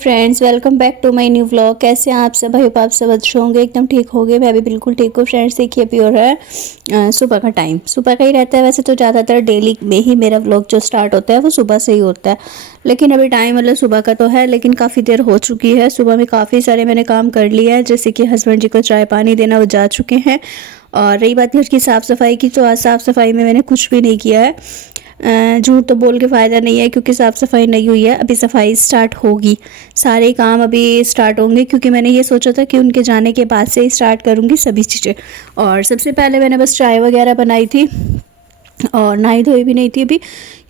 Friends, welcome back to my new vlog. कैसे हैं आप सब? भाई आप सब अच्छे होंगे, एकदम ठीक होंगे। मैं भी बिल्कुल ठीक हूँ। फ्रेंड्स देखिए, अभी हो रहा है सुबह का टाइम। सुबह का ही रहता है वैसे तो ज़्यादातर, डेली में ही मेरा व्लॉग जो स्टार्ट होता है वो सुबह से ही होता है। लेकिन अभी टाइम मतलब सुबह का तो है, लेकिन काफ़ी देर हो चुकी है। सुबह में काफ़ी सारे मैंने काम कर लिया है, जैसे कि हस्बैंड जी को चाय पानी देना, वो जा चुके हैं। और रही बात घर की साफ़ सफाई की, तो आज साफ़ सफाई में मैंने कुछ भी नहीं किया है। झूठ तो बोल के फ़ायदा नहीं है, क्योंकि साफ़ सफाई नहीं हुई है। अभी सफाई स्टार्ट होगी, सारे काम अभी स्टार्ट होंगे, क्योंकि मैंने ये सोचा था कि उनके जाने के बाद से ही स्टार्ट करूँगी सभी चीज़ें। और सबसे पहले मैंने बस चाय वगैरह बनाई थी, और नहाई धोई भी नहीं थी अभी,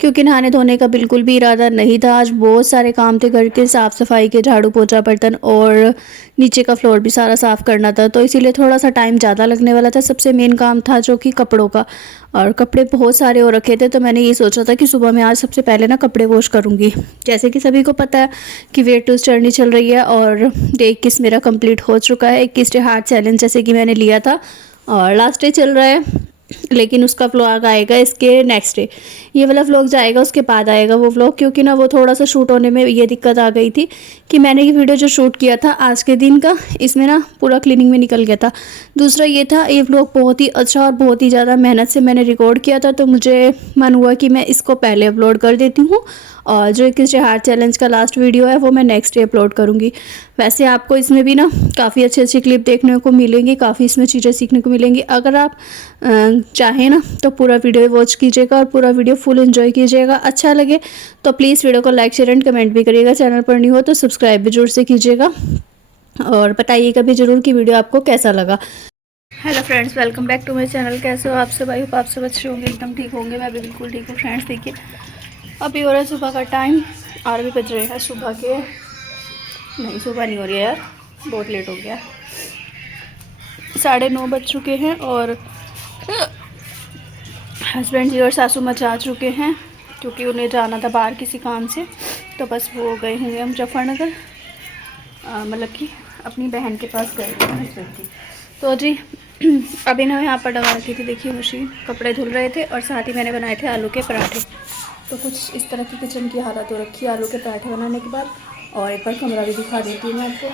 क्योंकि नहाने धोने का बिल्कुल भी इरादा नहीं था। आज बहुत सारे काम थे घर के, साफ़ सफाई के, झाड़ू पोछा बर्तन, और नीचे का फ्लोर भी सारा साफ़ करना था, तो इसीलिए थोड़ा सा टाइम ज़्यादा लगने वाला था। सबसे मेन काम था जो कि कपड़ों का, और कपड़े बहुत सारे हो रखे थे, तो मैंने ये सोचा था कि सुबह में आज सबसे पहले ना कपड़े वॉश करूँगी। जैसे कि सभी को पता है कि वेट लूज जर्नी चल रही है, और डे 21 मेरा कंप्लीट हो चुका है। 21 डे हार्ड चैलेंज जैसे कि मैंने लिया था, और लास्ट डे चल रहा है, लेकिन उसका व्लॉग आएगा इसके नेक्स्ट डे। ये वाला व्लॉग जाएगा उसके बाद आएगा वो व्लॉग, क्योंकि ना वो थोड़ा सा शूट होने में ये दिक्कत आ गई थी कि मैंने ये वीडियो जो शूट किया था आज के दिन का, इसमें ना पूरा क्लीनिंग में निकल गया था। दूसरा ये था, ये व्लॉग बहुत ही अच्छा और बहुत ही ज़्यादा मेहनत से मैंने रिकॉर्ड किया था, तो मुझे मन हुआ कि मैं इसको पहले अपलोड कर देती हूँ, और जो 21 डे हार्ड चैलेंज का लास्ट वीडियो है वो मैं नेक्स्ट डे अपलोड करूँगी। वैसे आपको इसमें भी ना काफ़ी अच्छी अच्छी क्लिप देखने को मिलेंगी, काफ़ी इसमें चीज़ें सीखने को मिलेंगी। अगर आप चाहें ना तो पूरा वीडियो वॉच कीजिएगा, और पूरा वीडियो फुल एंजॉय कीजिएगा। अच्छा लगे तो प्लीज़ वीडियो को लाइक शेयर एंड कमेंट भी करिएगा। चैनल पर न्यू हो तो सब्सक्राइब भी जरूर से कीजिएगा, और बताइएगा भी ज़रूर कि वीडियो आपको कैसा लगा। Hello friends, welcome back to my channel. कैसे हो आप सब? आई होप आप सब अच्छे होंगे, एकदम ठीक होंगे। मैं भी बिल्कुल ठीक हूँ। फ्रेंड्स देखिए, अभी हो रहा है सुबह का टाइम, 8 भी बज रहे हैं सुबह के। नहीं, सुबह नहीं हो रही है यार, बहुत लेट हो गया। 9:30 बज चुके हैं, और हस्बैंड जी और सासू माँ जा चुके हैं, क्योंकि उन्हें जाना था बाहर किसी काम से। तो बस वो गए होंगे मुजफ्फरनगर, मतलब कि अपनी बहन के पास गए थे हस्बैंड की। तो जी अभी ना यहाँ पर लगा रखी थी, देखिए मशीन, कपड़े धुल रहे थे, और साथ ही मैंने बनाए थे आलू के पराठे। तो कुछ इस तरह की किचन की हालत हो रखी है आलू के पराठे बनाने के बाद। और एक बार कमरा भी दिखा देती हूँ मैं आपको।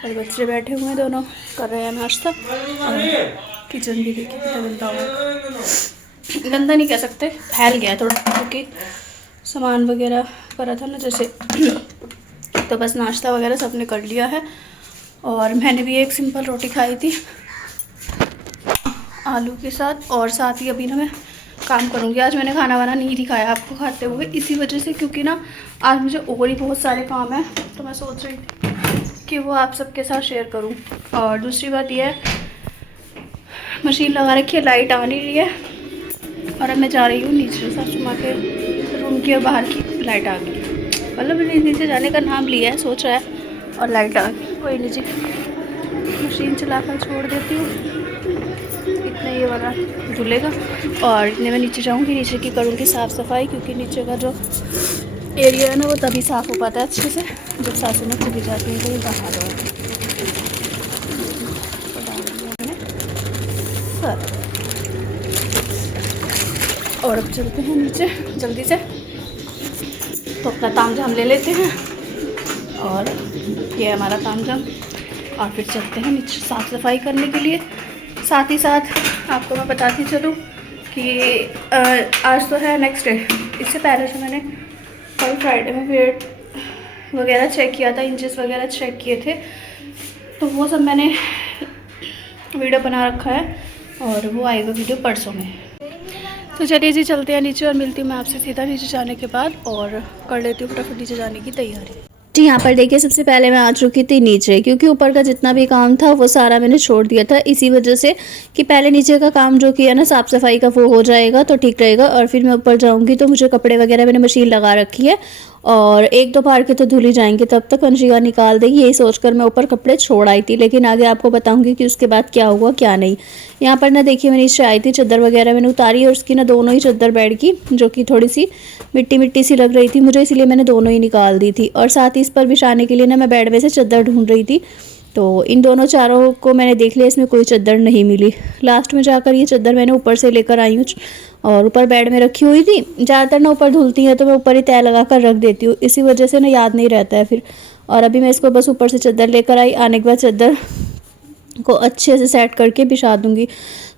और बच्चे बैठे हुए हैं, दोनों कर रहे हैं नाश्ता। और किचन भी देखिए कितना गंदा हुआ, गंदा नहीं कह सकते, फैल गया थोड़ा, क्योंकि सामान वगैरह पड़ा था ना जैसे। तो बस नाश्ता वगैरह सबने कर लिया है, और मैंने भी एक सिंपल रोटी खाई थी आलू के साथ। और साथ ही अभी ना मैं काम करूँगी। आज मैंने खाना वाना नहीं दिखाया आपको खाते हुए, इसी वजह से, क्योंकि ना आज मुझे और ही बहुत सारे काम हैं, तो मैं सोच रही थी कि वो आप सबके साथ शेयर करूं। और दूसरी बात यह है, मशीन लगा रखी है, लाइट आ नहीं रही है, और अब मैं जा रही हूँ नीचे। सासू माँ के रूम की और बाहर की लाइट आ गई, मतलब नीचे जाने का नाम लिया है, सोच रहा है, और लाइट आ गई। कोई नहीं जी, मशीन चला कर छोड़ देती हूँ, इतना ये वाला धुलेगा, और इतने मैं नीचे जाऊँगी, नीचे की करूँगी साफ़ सफाई, क्योंकि नीचे का जो एरिया है ना वो तभी साफ़ हो पाता है अच्छे से जब सासू में चली जाती है। तो ये बाहर और अब चलते हैं नीचे जल्दी से, तो अपना तामझाम ले लेते हैं, और ये है हमारा तामझाम, और फिर चलते हैं नीचे साफ़ सफाई करने के लिए। साथ ही साथ आपको मैं बताती चलूँ कि आज तो है नेक्स्ट डे। इससे पहले से मैंने कल फ्राइडे में वेट वगैरह चेक किया था, इंचेस वगैरह चेक किए थे, तो वो सब मैंने वीडियो बना रखा है, और वो आएगा वीडियो परसों में। तो चलिए जी, चलते हैं नीचे, और मिलती हूँ मैं आपसे सीधा नीचे जाने के बाद, और कर लेती हूँ फटाफट नीचे जाने की तैयारी। जी यहाँ पर देखिए, सबसे पहले मैं आ चुकी थी नीचे, क्योंकि ऊपर का जितना भी काम था वो सारा मैंने छोड़ दिया था, इसी वजह से कि पहले नीचे का काम जो किया ना साफ़ सफाई का, वो हो जाएगा तो ठीक रहेगा, और फिर मैं ऊपर जाऊँगी। तो मुझे कपड़े वगैरह मैंने मशीन लगा रखी है, और एक दो बार के तो धुल ही जाएंगे, तब तक अंशिका निकाल देगी, यही सोचकर मैं ऊपर कपड़े छोड़ आई थी। लेकिन आगे आपको बताऊंगी कि उसके बाद क्या हुआ क्या नहीं। यहाँ पर ना देखिए, मैं नीचे आई थी, चादर वगैरह मैंने उतारी, और उसकी ना दोनों ही चादर बेड की, जो कि थोड़ी सी मिट्टी मिट्टी सी लग रही थी मुझे, इसलिए मैंने दोनों ही निकाल दी थी। और साथ ही इस पर बिछाने के लिए ना मैं बेड में से चादर ढूंढ रही थी, तो इन दोनों चारों को मैंने देख लिया, इसमें कोई चद्दर नहीं मिली। लास्ट में जाकर ये चद्दर मैंने ऊपर से लेकर आई हूँ और ऊपर बेड में रखी हुई थी। ज़्यादातर ना ऊपर धुलती है तो मैं ऊपर ही तय लगा कर रख देती हूँ, इसी वजह से ना याद नहीं रहता है फिर। और अभी मैं इसको बस ऊपर से चद्दर लेकर आई, आने के बाद चद्दर को अच्छे से सेट करके बिछा दूँगी।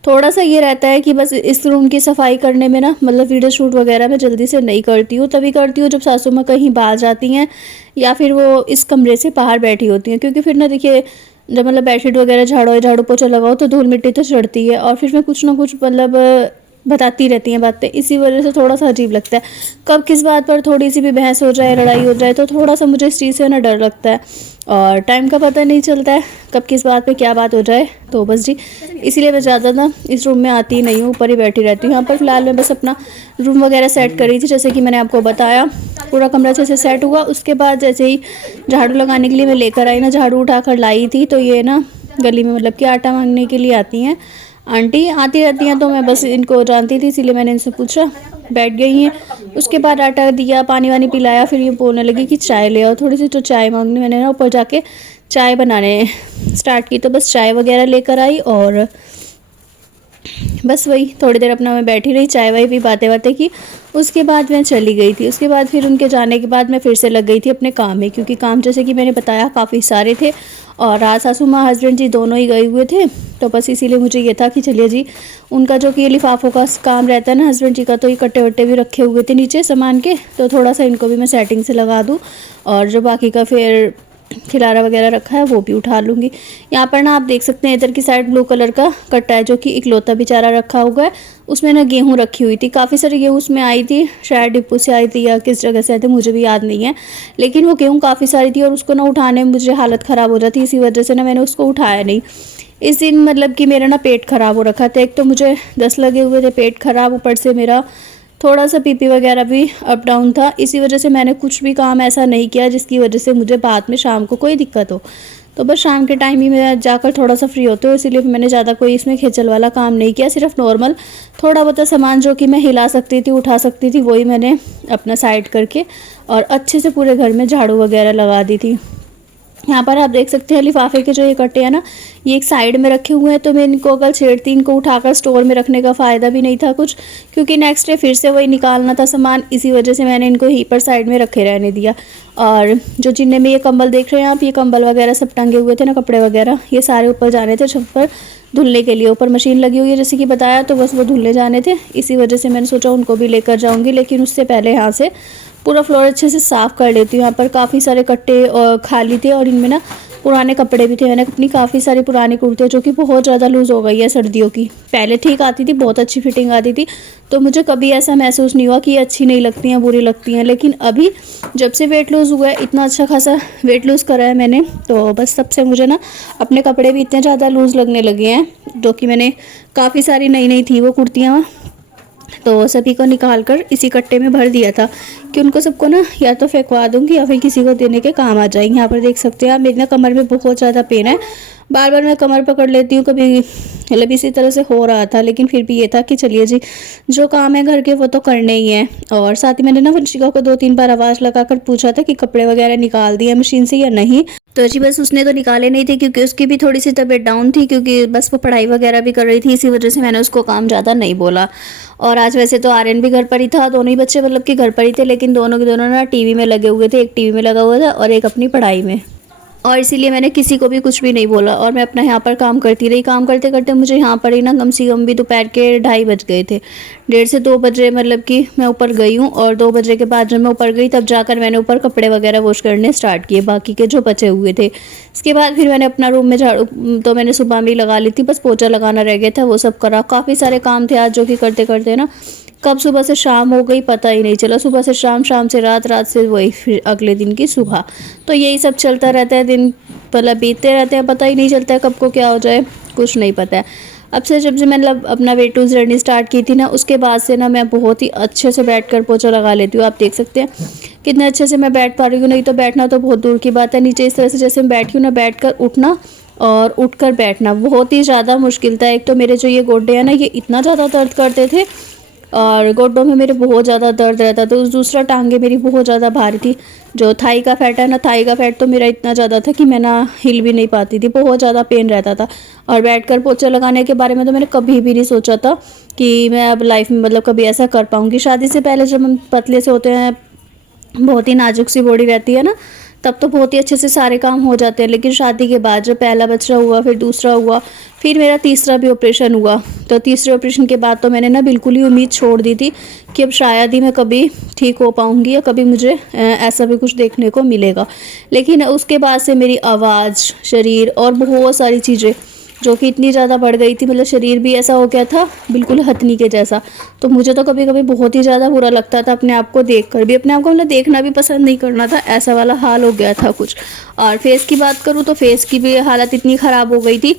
थोड़ा सा ये रहता है कि बस इस रूम की सफाई करने में ना, मतलब वीडियो शूट वगैरह मैं जल्दी से नहीं करती हूँ, तभी करती हूँ जब सासू माँ कहीं बाहर जाती हैं या फिर वो इस कमरे से बाहर बैठी होती हैं। क्योंकि फिर ना देखिए, जब मतलब बेडशीट वगैरह झाड़ू पोछा लगाओ तो धूल मिट्टी तो चढ़ती है और फिर मैं कुछ ना कुछ मतलब बताती रहती हैं बातें, इसी वजह से थोड़ा सा अजीब लगता है। कब किस बात पर थोड़ी सी भी बहस हो जाए, लड़ाई हो जाए, तो थोड़ा सा मुझे इस चीज़ से ना डर लगता है और टाइम का पता नहीं चलता है कब किस बात पे क्या बात हो जाए। तो बस जी, इसीलिए मैं ज़्यादा ना इस रूम में आती ही नहीं हूँ, ऊपर ही बैठी रहती हूँ। यहाँ पर फिलहाल मैं बस अपना रूम वगैरह सेट कर रही थी, जैसे कि मैंने आपको बताया। पूरा कमरा अच्छे से सेट हुआ, उसके बाद जैसे ही झाड़ू लगाने के लिए मैं लेकर आई ना, झाड़ू उठा कर लाई थी, तो ये ना गली में मतलब कि आटा मांगने के लिए आती हैं आंटी, आती रहती हैं। तो मैं बस इनको जानती थी, इसीलिए मैंने इनसे पूछा, बैठ गई हैं। उसके बाद आटा दिया, पानी वानी पिलाया, फिर ये बोलने लगी कि चाय ले आओ थोड़ी सी। तो चाय मांगने मैंने ना ऊपर जाके चाय बनाने स्टार्ट की। तो बस चाय वगैरह लेकर आई और बस वही थोड़ी देर अपना मैं बैठी रही, चाय वाय भी बातें बातें की। उसके बाद मैं चली गई थी। उसके बाद फिर उनके जाने के बाद मैं फिर से लग गई थी अपने काम में, क्योंकि काम जैसे कि मैंने बताया काफ़ी सारे थे और रात सासू माँ हस्बैंड जी दोनों ही गए हुए थे। तो बस इसीलिए मुझे ये था कि चलिए जी, उनका जो कि ये लिफाफों का काम रहता है ना हस्बैंड जी का, तो ये कट्टे वट्टे भी रखे हुए थे नीचे सामान के, तो थोड़ा सा इनको भी मैं सेटिंग से लगा दूँ और जो बाकी का फिर खिलारा वगैरह रखा है वो भी उठा लूँगी। यहाँ पर ना आप देख सकते हैं इधर की साइड ब्लू कलर का कट्टा है, जो कि इकलौता बेचारा रखा हुआ है। उसमें ना गेहूँ रखी हुई थी, काफ़ी सारी गेहूँ उसमें आई थी, शायद डिपो से आई थी या किस जगह से आई थी, मुझे भी याद नहीं है। लेकिन वो गेहूँ काफ़ी सारी थी और उसको ना उठाने में मुझे हालत ख़राब हो जाती, इसी वजह से ना मैंने उसको उठाया नहीं। इस दिन मतलब कि मेरा ना पेट ख़राब हो रखा था, एक तो मुझे 10 लगे हुए थे, पेट ख़राब, ऊपर से मेरा थोड़ा सा पीपी वगैरह भी अप डाउन था। इसी वजह से मैंने कुछ भी काम ऐसा नहीं किया जिसकी वजह से मुझे बाद में शाम को कोई दिक्कत हो। तो बस शाम के टाइम ही मैं जाकर थोड़ा सा फ्री होते हो, इसीलिए मैंने ज़्यादा कोई इसमें खिंचल वाला काम नहीं किया। सिर्फ नॉर्मल थोड़ा बहुत सामान जो कि मैं हिला सकती थी, उठा सकती थी, वही मैंने अपना साइड करके और अच्छे से पूरे घर में झाड़ू वगैरह लगा दी थी। यहाँ पर आप देख सकते हैं लिफाफे के जो ये कट्टे हैं ना, ये एक साइड में रखे हुए हैं। तो मैं इनको अगर छेड़ती, इनको उठाकर स्टोर में रखने का फ़ायदा भी नहीं था कुछ, क्योंकि नेक्स्ट डे फिर से वही निकालना था सामान। इसी वजह से मैंने इनको यहीं पर साइड में रखे रहने दिया। और जो जिन्हें में ये कंबल देख रहे हैं आप, ये कंबल वगैरह सब टंगे हुए थे ना, कपड़े वगैरह, ये सारे ऊपर जाने थे छत पर धुलने के लिए। ऊपर मशीन लगी हुई है जैसे कि बताया, तो बस वो धुलने जाने थे। इसी वजह से मैंने सोचा उनको भी लेकर जाऊँगी, लेकिन उससे पहले यहाँ से पूरा फ्लोर अच्छे से साफ़ कर लेती हूँ। यहाँ पर काफ़ी सारे कट्टे और खाली थे और इनमें ना पुराने कपड़े भी थे। मैंने अपनी काफ़ी सारी पुरानी कुर्तियाँ, जो कि बहुत ज़्यादा लूज़ हो गई है सर्दियों की, पहले ठीक आती थी, बहुत अच्छी फिटिंग आती थी, तो मुझे कभी ऐसा महसूस नहीं हुआ कि ये अच्छी नहीं लगती हैं, बुरी लगती हैं। लेकिन अभी जब से वेट लूज़ हुआ है, इतना अच्छा खासा वेट लूज़ करा है मैंने, तो बस तब से मुझे ना अपने कपड़े भी इतने ज़्यादा लूज़ लगने लगे हैं। जो कि मैंने काफ़ी सारी नई नई थी वो कुर्तियाँ, तो सभी को निकाल कर इसी कट्टे में भर दिया था कि उनको सबको ना या तो फेंकवा दूंगी या फिर किसी को देने के काम आ जाएंगे। यहाँ पर देख सकते हैं आप, मेरी ना कमर में बहुत ज़्यादा पेन है, बार बार मैं कमर पकड़ लेती हूँ, कभी मतलब इसी तरह से हो रहा था। लेकिन फिर भी ये था कि चलिए जी, जो काम है घर के वो तो करने ही है। और साथ ही मैंने ना वंशिका को 2-3 बार आवाज़ लगाकर पूछा था कि कपड़े वगैरह निकाल दिए मशीन से या नहीं, तो जी बस उसने तो निकाले नहीं थे, क्योंकि उसकी भी थोड़ी सी तबीयत डाउन थी, क्योंकि बस वो पढ़ाई वगैरह भी कर रही थी, इसी वजह से मैंने उसको काम ज़्यादा नहीं बोला। और आज वैसे तो आर्यन भी घर पर ही था, दोनों ही बच्चे मतलब कि घर पर ही थे, लेकिन दोनों के दोनों ना टीवी में लगे हुए थे, एक टीवी में लगा हुआ था और एक अपनी पढ़ाई में, और इसीलिए मैंने किसी को भी कुछ भी नहीं बोला और मैं अपना यहाँ पर काम करती रही। काम करते करते मुझे यहाँ पर ही ना कम से कम भी दोपहर के 2:30 बज गए थे, 1:30 से 2 बजे मतलब कि मैं ऊपर गई हूँ। और 2 बजे के बाद जब मैं ऊपर गई तब जाकर मैंने ऊपर कपड़े वगैरह वॉश करने स्टार्ट किए, बाकी के जो बचे हुए थे। इसके बाद फिर मैंने अपना रूम में झाड़ू तो मैंने सुबह में ही लगा ली थी, बस पोछा लगाना रह गया था, वो सब करा। काफ़ी सारे काम थे आज, जो कि करते करते ना कब सुबह से शाम हो गई पता ही नहीं चला, सुबह से शाम, शाम से रात, रात से वही फिर अगले दिन की सुबह। तो यही सब चलता रहता है, दिन मतलब बीतते रहते हैं, पता ही नहीं चलता है कब को क्या हो जाए, कुछ नहीं पता है। अब से जब से मैंने अपना वेट लूज जर्नी स्टार्ट की थी ना, उसके बाद से ना मैं बहुत ही अच्छे से बैठकर पोछा लगा लेती हूँ। आप देख सकते हैं कितने अच्छे से मैं बैठ पा रही हूँ, नहीं तो बैठना तो बहुत दूर की बात है। नीचे इस तरह से जैसे मैं बैठी हूँ ना, बैठकर उठना और उठकर बैठना बहुत ही ज़्यादा मुश्किल था। एक तो मेरे जो ये गोड्डे हैं ना, ये इतना ज़्यादा दर्द करते थे और घुटनों में मेरे बहुत ज़्यादा दर्द रहता था। दूसरा टांगे मेरी बहुत ज़्यादा भारी थी। जो थाई का फैट है ना, थाई का फैट तो मेरा इतना ज़्यादा था कि मैं ना हिल भी नहीं पाती थी, बहुत ज़्यादा पेन रहता था। और बैठकर पोछा लगाने के बारे में तो मैंने कभी भी नहीं सोचा था कि मैं अब लाइफ में मतलब कभी ऐसा कर पाऊँगी। शादी से पहले जब हम पतले से होते हैं, बहुत ही नाजुक सी बॉडी रहती है ना, तब तो बहुत ही अच्छे से सारे काम हो जाते हैं। लेकिन शादी के बाद जब पहला बच्चा हुआ, फिर दूसरा हुआ, फिर मेरा तीसरा भी ऑपरेशन हुआ, तो तीसरे ऑपरेशन के बाद तो मैंने ना बिल्कुल ही उम्मीद छोड़ दी थी कि अब शायद ही मैं कभी ठीक हो पाऊँगी या कभी मुझे ऐसा भी कुछ देखने को मिलेगा। लेकिन उसके बाद से मेरी आवाज़, शरीर और बहुत सारी चीज़ें जो कि इतनी ज़्यादा बढ़ गई थी, मतलब शरीर भी ऐसा हो गया था बिल्कुल हथनी के जैसा। तो मुझे तो कभी कभी बहुत ही ज़्यादा बुरा लगता था अपने आप को देख कर भी, अपने आप को मतलब देखना भी पसंद नहीं करना था, ऐसा वाला हाल हो गया था कुछ। और फेस की बात करूँ तो फेस की भी हालत इतनी ख़राब हो गई थी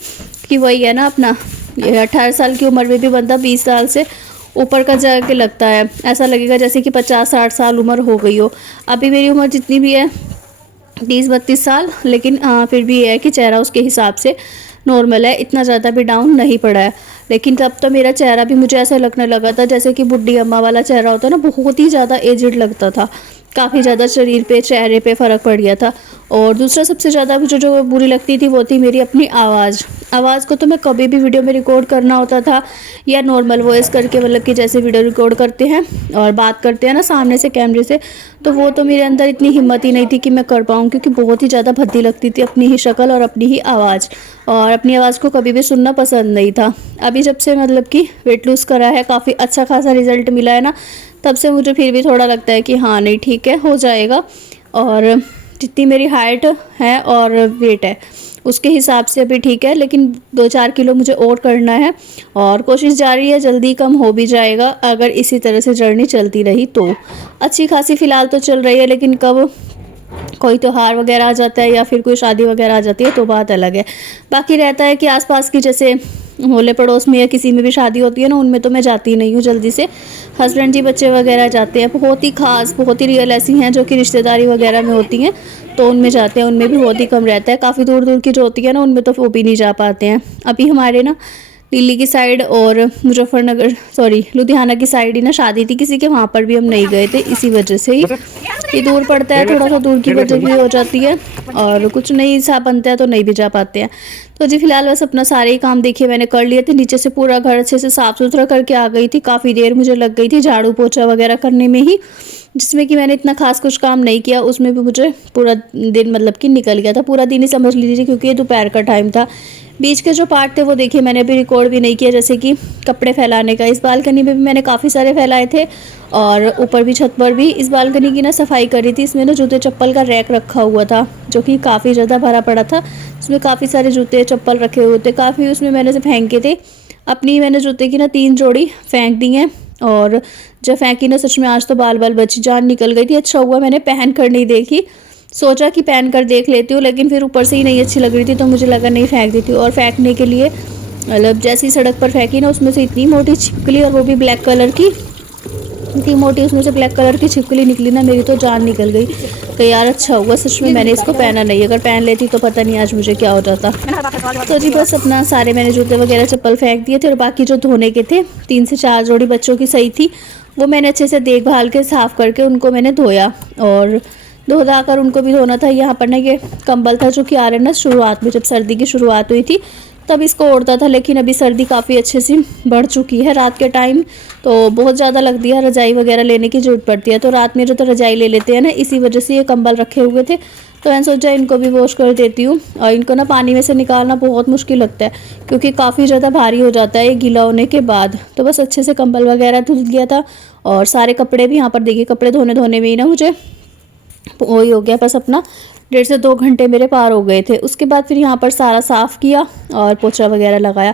कि वही है ना अपना, 18 साल की उम्र में भी बंदा 20 साल से ऊपर का जाके लगता है, ऐसा लगेगा जैसे कि 50-60 साल उम्र हो गई हो। अभी मेरी उम्र जितनी भी है 30-32 साल, लेकिन फिर भी ये है कि चेहरा उसके हिसाब से नॉर्मल है, इतना ज़्यादा भी डाउन नहीं पड़ा है। लेकिन तब तो मेरा चेहरा भी मुझे ऐसा लगने लगा था जैसे कि बुढ़ी अम्मा वाला चेहरा होता है ना, बहुत ही ज़्यादा एजिड लगता था। काफ़ी ज़्यादा शरीर पे, चेहरे पे फ़र्क पड़ गया था। और दूसरा सबसे ज़्यादा मुझे जो बुरी लगती थी वो थी मेरी अपनी आवाज़ को तो मैं कभी भी वीडियो में रिकॉर्ड करना होता था या नॉर्मल वॉइस करके, मतलब कि जैसे वीडियो रिकॉर्ड करते हैं और बात करते हैं ना सामने से कैमरे से, तो वो तो मेरे अंदर इतनी हिम्मत ही नहीं थी कि मैं कर पाऊँ, क्योंकि बहुत ही ज़्यादा भद्दी लगती थी अपनी ही शक्ल और अपनी ही आवाज़। और अपनी आवाज़ को कभी भी सुनना पसंद नहीं था। अभी जब से मतलब कि वेट लूज़ करा है, काफ़ी अच्छा खासा रिजल्ट मिला है ना, तब से मुझे फिर भी थोड़ा लगता है कि हाँ नहीं ठीक है, हो जाएगा। और जितनी मेरी हाइट है और वेट है उसके हिसाब से अभी ठीक है, लेकिन 2-4 किलो मुझे और करना है और कोशिश जारी है, जल्दी कम हो भी जाएगा अगर इसी तरह से जर्नी चलती रही तो। अच्छी खासी फ़िलहाल तो चल रही है, लेकिन कब कोई त्योहार वगैरह आ जाता है या फिर कोई शादी वगैरह आ जाती है तो बात अलग है। बाकी रहता है कि आसपास की जैसे मोहल्ले पड़ोस में या किसी में भी शादी होती है ना, उनमें तो मैं जाती नहीं हूँ जल्दी से। हस्बैंड जी बच्चे वगैरह जाते हैं, बहुत ही खास, बहुत ही रियल ऐसी हैं जो कि रिश्तेदारी वगैरह में होती हैं, तो उनमें जाते हैं। उनमें भी बहुत ही कम रहता है, काफ़ी दूर दूर की जो होती है ना उनमें तो वो भी नहीं जा पाते हैं। अभी हमारे ना दिल्ली की साइड और मुजफ्फरनगर, सॉरी लुधियाना की साइड ही ना शादी थी किसी के, वहाँ पर भी हम नहीं गए थे इसी वजह से ही। ये दूर पड़ता है, थोड़ा सा दूर की वजह भी हो जाती है और कुछ नहीं सा बनता है तो नहीं भी जा पाते हैं। तो जी फिलहाल बस अपना सारे ही काम देखिए मैंने कर लिए थे, नीचे से पूरा घर अच्छे से साफ़ सुथरा करके आ गई थी। काफ़ी देर मुझे लग गई थी झाड़ू पोछा वगैरह करने में ही, जिसमें कि मैंने इतना खास कुछ काम नहीं किया, उसमें भी मुझे पूरा दिन मतलब कि निकल गया था, पूरा दिन ही समझ लीजिए, क्योंकि ये दोपहर का टाइम था। बीच के जो पार्ट थे वो देखिए मैंने अभी रिकॉर्ड भी नहीं किया, जैसे कि कपड़े फैलाने का। इस बालकनी में भी मैंने काफ़ी सारे फैलाए थे और ऊपर भी, छत पर भी। इस बालकनी की ना सफाई करी थी, इसमें ना जूते चप्पल का रैक रखा हुआ था जो कि काफ़ी ज़्यादा भरा पड़ा था, इसमें काफ़ी सारे जूते चप्पल रखे हुए थे, काफ़ी उसमें मैंने से फेंके थे। अपनी मैंने जूते की ना 3 जोड़ी फेंक दी हैं, और जब फेंकी ना सच में आज तो बाल बाल बची, जान निकल गई थी। अच्छा हुआ मैंने पहन कर नहीं देखी, सोचा कि पहन कर देख लेती हूँ, लेकिन फिर ऊपर से ही नहीं अच्छी लग रही थी तो मुझे लगा नहीं फेंक देती हूँ। और फेंकने के लिए मतलब जैसी सड़क पर फेंकी ना, उसमें से इतनी मोटी छिपकली, और वो भी ब्लैक कलर की, इतनी मोटी उसमें से ब्लैक कलर की छिपकली निकली ना, मेरी तो जान निकल गई। तो यार अच्छा हुआ सच में मैंने इसको पहना नहीं, अगर पहन लेती तो पता नहीं आज मुझे क्या हो जाता। तो जी बस अपना सारे मैंने जूते वगैरह चप्पल फेंक दिए थे, और बाकी जो धोने के थे 3 से 4 जोड़ी बच्चों की सही थी, वो मैंने अच्छे से देखभाल के साफ़ करके उनको मैंने धोया, और धो धा कर उनको भी धोना था। यहाँ पर ना ये कंबल था जो कि आ रहा है ना, शुरुआत में जब सर्दी की शुरुआत हुई थी तब इसको ओढ़ता था, लेकिन अभी सर्दी काफ़ी अच्छे से बढ़ चुकी है रात के टाइम, तो बहुत ज़्यादा लगती है, रजाई वगैरह लेने की ज़रूरत पड़ती है। तो रात में जो तो रजाई ले लेते हैं ना, इसी वजह से ये कंबल रखे हुए थे, तो मैंने सोचा इनको भी वॉश कर देती हूँ। और इनको ना पानी में से निकालना बहुत मुश्किल लगता है, क्योंकि काफ़ी ज़्यादा भारी हो जाता है ये गीला होने के बाद। तो बस अच्छे से कंबल वगैरह धुल गया था, और सारे कपड़े भी यहाँ पर देखिए, कपड़े धोने में ही ना मुझे वही हो गया, बस अपना 1.5 से 2 घंटे मेरे पार हो गए थे। उसके बाद फिर यहाँ पर सारा साफ़ किया और पोछा वगैरह लगाया।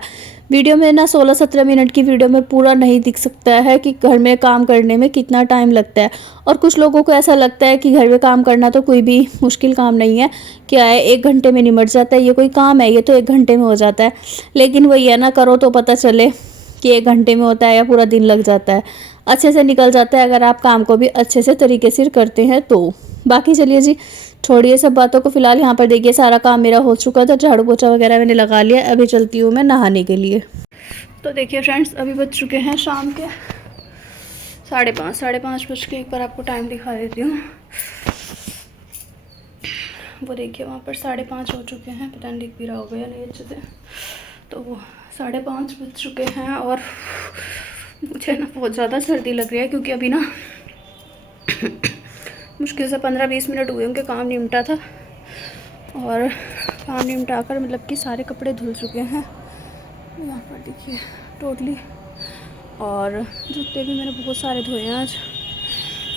वीडियो में ना 16-17 मिनट की वीडियो में पूरा नहीं दिख सकता है कि घर में काम करने में कितना टाइम लगता है, और कुछ लोगों को ऐसा लगता है कि घर में काम करना तो कोई भी मुश्किल काम नहीं है, क्या है 1 घंटे में निमट जाता है, ये कोई काम है, ये तो 1 घंटे में हो जाता है। लेकिन वही है ना, करो तो पता चले कि 1 घंटे में होता है या पूरा दिन लग जाता है। अच्छे से निकल जाता है अगर आप काम को भी अच्छे से तरीके से करते हैं तो। बाकी चलिए जी, छोड़िए सब बातों को। फिलहाल यहाँ पर देखिए सारा काम मेरा हो चुका था, झाड़ू पोछा वगैरह मैंने लगा लिया। अभी चलती हूँ मैं नहाने के लिए। तो देखिए फ्रेंड्स, अभी बज चुके हैं शाम के 5:30 बज के एक बार आपको टाइम दिखा देती हूँ। वो देखिए वहाँ पर 5:30 हो चुके हैं, पता नहीं दिख भी रहा होगा या नहीं अच्छे से। तो वो 5:30 बज चुके हैं और मुझे ना बहुत ज़्यादा सर्दी लग रही है, क्योंकि अभी ना मुश्किल से 15-20 मिनट हुए उनके काम निपटा था, और काम निपटा कर मतलब कि सारे कपड़े धुल चुके हैं यहाँ पर देखिए टोटली, और जूते भी मैंने बहुत सारे धोए हैं आज।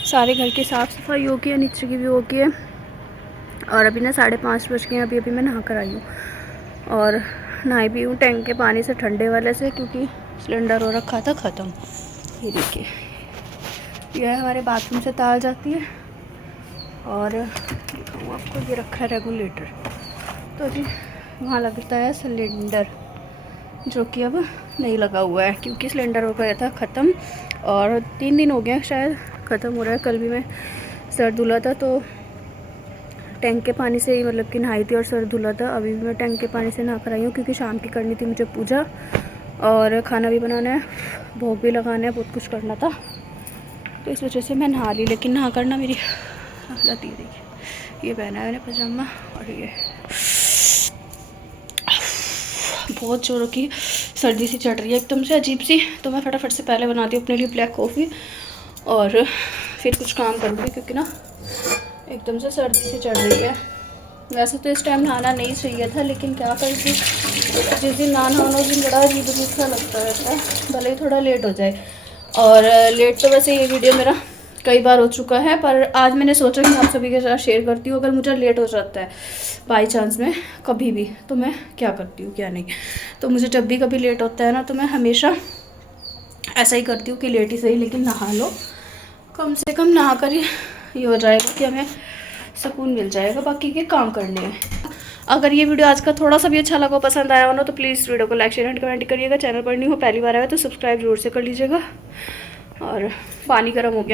सारे घर की साफ़ सफाई हो गई है, नीचे की भी हो गई है, और अभी ना 5:30 बज गए हैं। अभी मैं नहा कर आई हूँ, और नहाई भी हूँ टैंक के पानी से, ठंडे वाले से, क्योंकि सिलेंडर हो रखा था ख़त्म। ये देखिए यह हमारे बाथरूम से तार जाती है, और दिखाऊँ आपको, ये रखा है रेगुलेटर। तो जी वहाँ लगता है सिलेंडर, जो कि अब नहीं लगा हुआ है, क्योंकि सिलेंडर हो गया था ख़त्म, और 3 दिन हो गए शायद ख़त्म हो रहा है। कल भी मैं सर धुला था, तो टैंक के पानी से ही मतलब कि नहाई थी और सर धुला था। अभी भी मैं टैंक के पानी से नहा कर आई हूँ, क्योंकि शाम की करनी थी मुझे पूजा, और खाना भी बनाना है, भोग भी लगाना है, बहुत कुछ करना था, तो इस वजह से मैं नहा ली। लेकिन नहा करना मेरी हालत, ये देखिए ये पहना है मैंने पजामा, और ये बहुत जोरों की सर्दी सी चढ़ रही है एकदम से अजीब सी। तो मैं फटाफट से पहले बनाती हूँ अपने लिए ब्लैक कॉफ़ी, और फिर कुछ काम करूँगी, क्योंकि ना एकदम से सर्दी सी चढ़ रही है। वैसे तो इस टाइम नहाना नहीं चाहिए था, लेकिन क्या करें कि जिस दिन ना नहाना उस दिन बड़ा अजीब अजीब सा लगता रहता है, भले ही थोड़ा लेट हो जाए। और लेट तो वैसे ये वीडियो मेरा कई बार हो चुका है, पर आज मैंने सोचा कि आप सभी के साथ शेयर करती हूँ। अगर मुझे लेट हो जाता है बाई चांस में कभी भी, तो मैं क्या करती हूँ क्या नहीं। तो मुझे जब भी कभी लेट होता है ना, तो मैं हमेशा ऐसा ही करती हूँ कि लेट ही सही, लेकिन नहा लो, कम से कम नहा कर ये हो जाएगा कि हमें सुकून मिल जाएगा बाकी के काम करने में। अगर ये वीडियो आज का थोड़ा सा भी अच्छा लगा, पसंद आया हो ना, तो प्लीज़ वीडियो को लाइक शेयर एंड कमेंट करिएगा। चैनल पर नहीं हो, पहली बार आया तो सब्सक्राइब जरूर से कर लीजिएगा। और पानी गर्म हो गया।